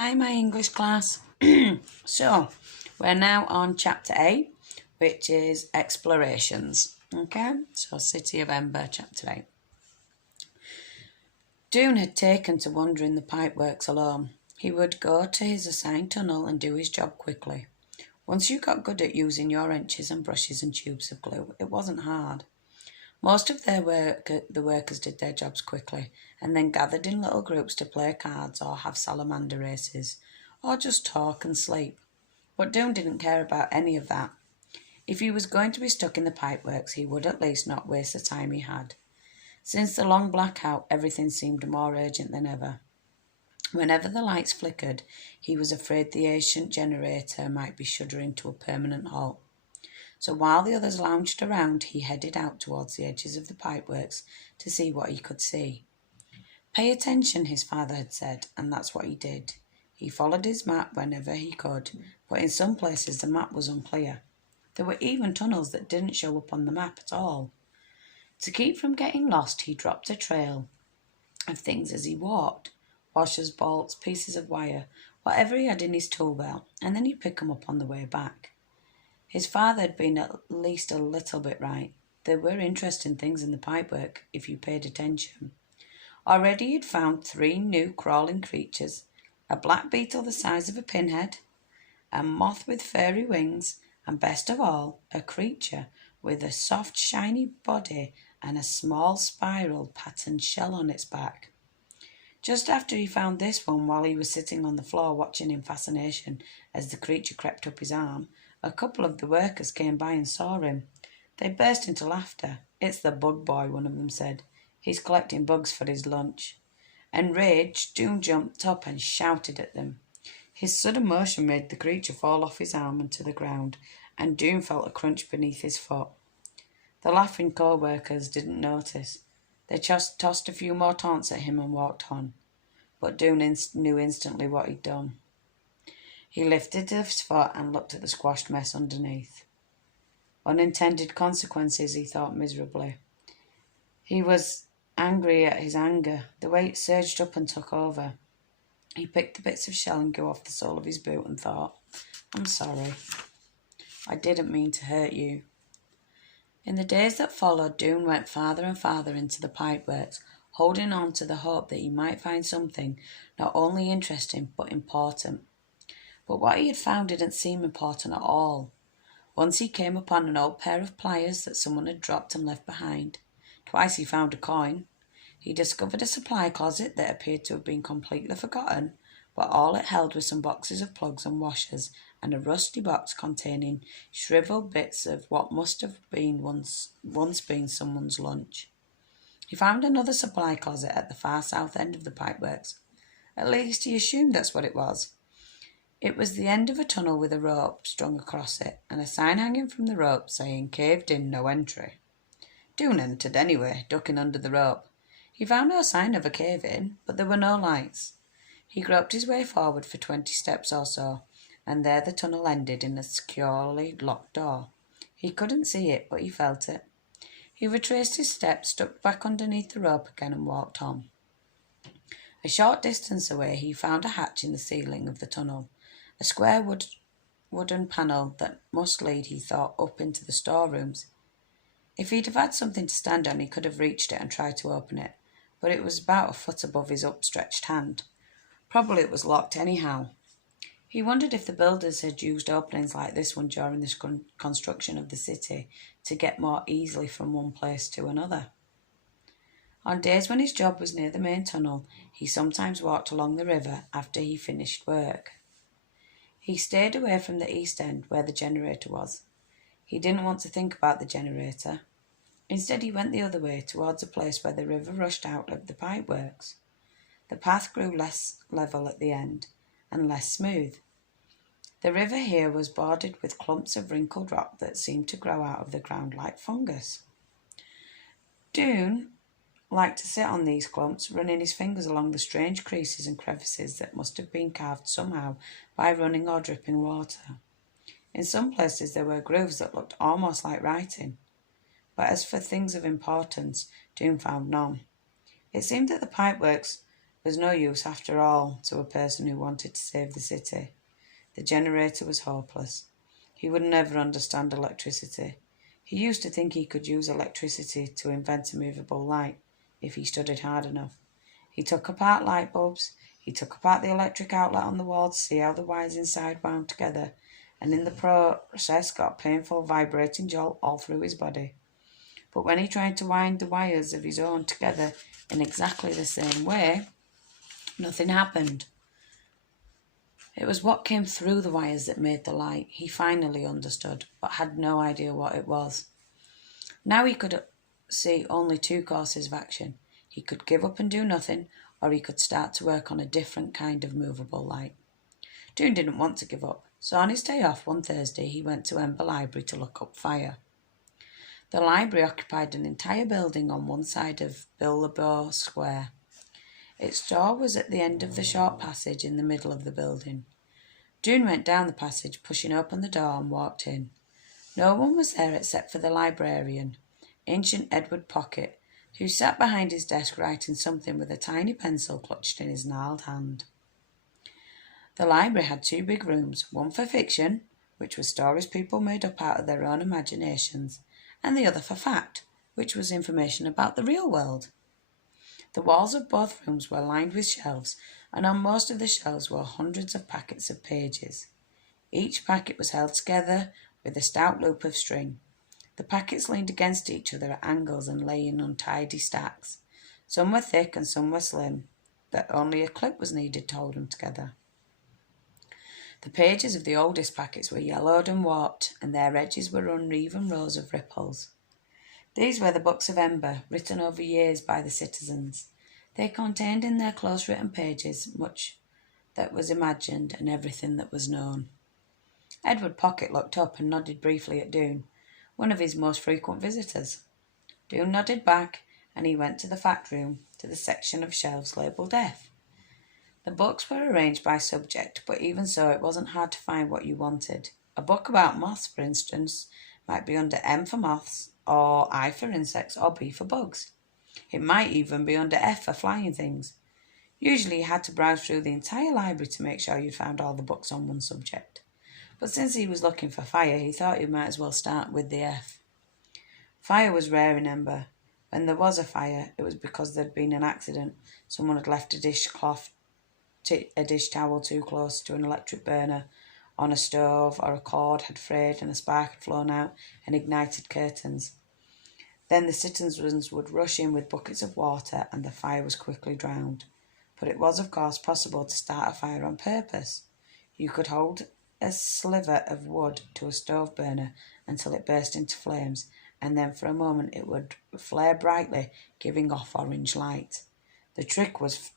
Hi, my English class. So, we're now on chapter 8, which is explorations. Okay, so City of Ember, chapter 8. Doone had taken to wandering the pipeworks alone. He would go to his assigned tunnel and do his job quickly. Once you got good at using your wrenches and brushes and tubes of glue, it wasn't hard. Most of the workers did their jobs quickly and then gathered in little groups to play cards or have salamander races, or just talk and sleep. But Doone didn't care about any of that. If he was going to be stuck in the pipeworks, he would at least not waste the time he had. Since the long blackout, everything seemed more urgent than ever. Whenever the lights flickered, he was afraid the ancient generator might be shuddering to a permanent halt. So while the others lounged around, he headed out towards the edges of the pipeworks to see what he could see. Pay attention, his father had said, and that's what he did. He followed his map whenever he could, but in some places the map was unclear. There were even tunnels that didn't show up on the map at all. To keep from getting lost, he dropped a trail of things as he walked: washers, bolts, pieces of wire, whatever he had in his tool belt, and then he'd pick them up on the way back. His father had been at least a little bit right. There were interesting things in the pipework if you paid attention. Already he'd found 3 new crawling creatures: a black beetle the size of a pinhead, a moth with furry wings, and best of all, a creature with a soft shiny body and a small spiral patterned shell on its back. Just after he found this one, while he was sitting on the floor watching in fascination as the creature crept up his arm, a couple of the workers came by and saw him. They burst into laughter. "It's the bug boy," one of them said. "He's collecting bugs for his lunch." Enraged, Doone jumped up and shouted at them. His sudden motion made the creature fall off his arm and to the ground, and Doone felt a crunch beneath his foot. The laughing co-workers didn't notice. They just tossed a few more taunts at him and walked on. But Doone knew instantly what he'd done. He lifted his foot and looked at the squashed mess underneath. Unintended consequences, he thought miserably. He was angry at his anger. The way it surged up and took over. He picked the bits of shell and goo off the sole of his boot and thought, "I'm sorry. I didn't mean to hurt you." In the days that followed, Doone went farther and farther into the pipeworks, holding on to the hope that he might find something not only interesting but important. But what he had found didn't seem important at all. Once he came upon an old pair of pliers that someone had dropped and left behind. Twice he found a coin. He discovered a supply closet that appeared to have been completely forgotten, but all it held was some boxes of plugs and washers and a rusty box containing shriveled bits of what must have been once been someone's lunch. He found another supply closet at the far south end of the pipeworks. At least he assumed that's what it was. It was the end of a tunnel with a rope strung across it, and a sign hanging from the rope saying "Caved in, no entry." Doone entered anyway, ducking under the rope. He found no sign of a cave-in, but there were no lights. He groped his way forward for 20 steps or so, and there the tunnel ended in a securely locked door. He couldn't see it, but he felt it. He retraced his steps, stuck back underneath the rope again, and walked on. A short distance away he found a hatch in the ceiling of the tunnel, a square wooden panel that must lead, he thought, up into the storerooms. If he'd have had something to stand on, he could have reached it and tried to open it, but it was about a foot above his upstretched hand. Probably it was locked anyhow. He wondered if the builders had used openings like this one during the construction of the city to get more easily from one place to another. On days when his job was near the main tunnel, he sometimes walked along the river after he finished work. He stayed away from the east end where the generator was. He didn't want to think about the generator. Instead, he went the other way, towards a place where the river rushed out of the pipeworks. The path grew less level at the end, and less smooth. The river here was bordered with clumps of wrinkled rock that seemed to grow out of the ground like fungus. Doone liked to sit on these clumps, running his fingers along the strange creases and crevices that must have been carved somehow by running or dripping water. In some places there were grooves that looked almost like writing. But as for things of importance, Doone found none. It seemed that the pipeworks was no use after all to a person who wanted to save the city. The generator was hopeless. He would never understand electricity. He used to think he could use electricity to invent a movable light if he studied hard enough. He took apart light bulbs, he took apart the electric outlet on the wall to see how the wires inside wound together, and in the process got a painful vibrating jolt all through his body. But when he tried to wind the wires of his own together in exactly the same way, nothing happened. It was what came through the wires that made the light. He finally understood, but had no idea what it was. Now he could see only two courses of action. He could give up and do nothing, or he could start to work on a different kind of movable light. Doone didn't want to give up, so on his day off one Thursday he went to Ember Library to look up fire. The library occupied an entire building on one side of Billabore Square. Its door was at the end of the short passage in the middle of the building. Doone went down the passage, pushing open the door, and walked in. No one was there except for the librarian, Ancient Edward Pocket, who sat behind his desk writing something with a tiny pencil clutched in his gnarled hand. The library had two big rooms, one for fiction, which was stories people made up out of their own imaginations, and the other for fact, which was information about the real world. The walls of both rooms were lined with shelves, and on most of the shelves were hundreds of packets of pages. Each packet was held together with a stout loop of string. The packets leaned against each other at angles and lay in untidy stacks. Some were thick and some were slim, that only a clip was needed to hold them together. The pages of the oldest packets were yellowed and warped, and their edges were uneven rows of ripples. These were the books of Ember, written over years by the citizens. They contained in their close-written pages much that was imagined and everything that was known. Edward Pocket looked up and nodded briefly at Doone, one of his most frequent visitors. Doone nodded back, and he went to the fact room, to the section of shelves labelled F. The books were arranged by subject, but even so it wasn't hard to find what you wanted. A book about moths, for instance, might be under M for moths, or I for insects, or B for bugs. It might even be under F for flying things. Usually you had to browse through the entire library to make sure you'd found all the books on one subject. But since he was looking for fire, he thought he might as well start with the F. Fire was rare in Ember. When there was a fire, it was because there'd been an accident. Someone had left a dish towel too close to an electric burner on a stove, or a cord had frayed and a spark had flown out and ignited curtains. Then the citizens would rush in with buckets of water, and the fire was quickly drowned. But it was, of course, possible to start a fire on purpose. You could hold a sliver of wood to a stove burner until it burst into flames, and then for a moment it would flare brightly, giving off orange light. The trick was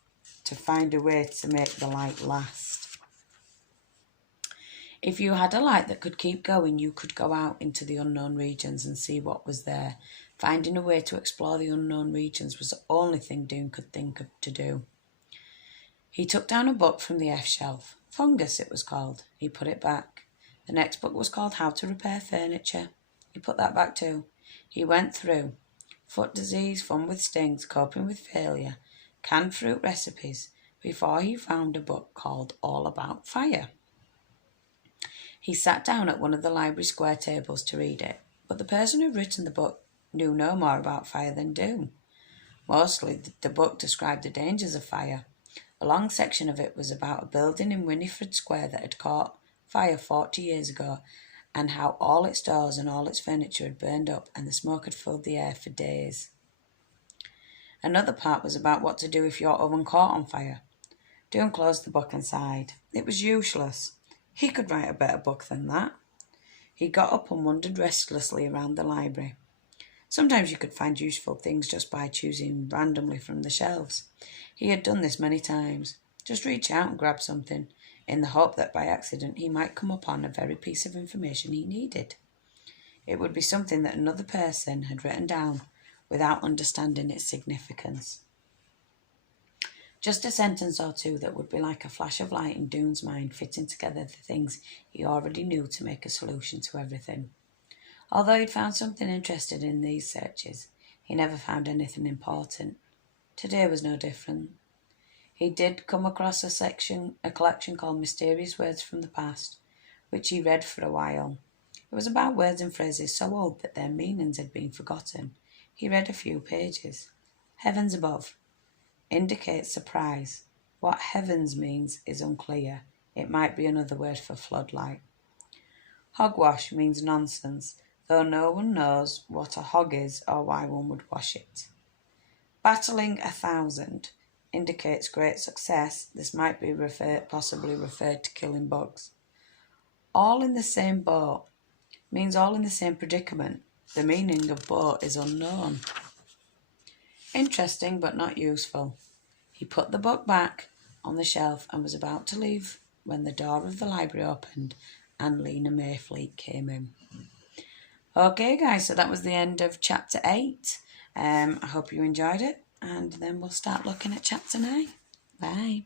to find a way to make the light last. If you had a light that could keep going, you could go out into the unknown regions and see what was there. Finding a way to explore the unknown regions was the only thing Doone could think of to do. He took down a book from the F shelf. Fungus, it was called. He put it back. The next book was called How to Repair Furniture. He put that back too. He went through foot disease, fun with stings, coping with failure, canned fruit recipes, before he found a book called All About Fire. He sat down at one of the library square tables to read it, but the person who'd written the book knew no more about fire than Doone. Mostly, the book described the dangers of fire. A long section of it was about a building in Winifred Square that had caught fire 40 years ago, and how all its doors and all its furniture had burned up and the smoke had filled the air for days. Another part was about what to do if your oven caught on fire. Doone closed the book and sighed. It was useless. He could write a better book than that. He got up and wandered restlessly around the library. Sometimes you could find useful things just by choosing randomly from the shelves. He had done this many times. Just reach out and grab something, in the hope that by accident he might come upon a very piece of information he needed. It would be something that another person had written down without understanding its significance. Just a sentence or two that would be like a flash of light in Doone's mind, fitting together the things he already knew to make a solution to everything. Although he'd found something interesting in these searches, he never found anything important. Today was no different. He did come across a collection called Mysterious Words from the Past, which he read for a while. It was about words and phrases so old that their meanings had been forgotten. He read a few pages. Heavens above indicates surprise. What heavens means is unclear. It might be another word for floodlight. Hogwash means nonsense, though no one knows what a hog is or why one would wash it. Battling 1,000 indicates great success. This might be possibly referred to killing bugs. All in the same boat means all in the same predicament. The meaning of boat is unknown. Interesting but not useful. He put the book back on the shelf and was about to leave when the door of the library opened and Lena Mayfleet came in. Okay guys, so that was the end of chapter 8. I hope you enjoyed it, and then we'll start looking at chapter 9. Bye.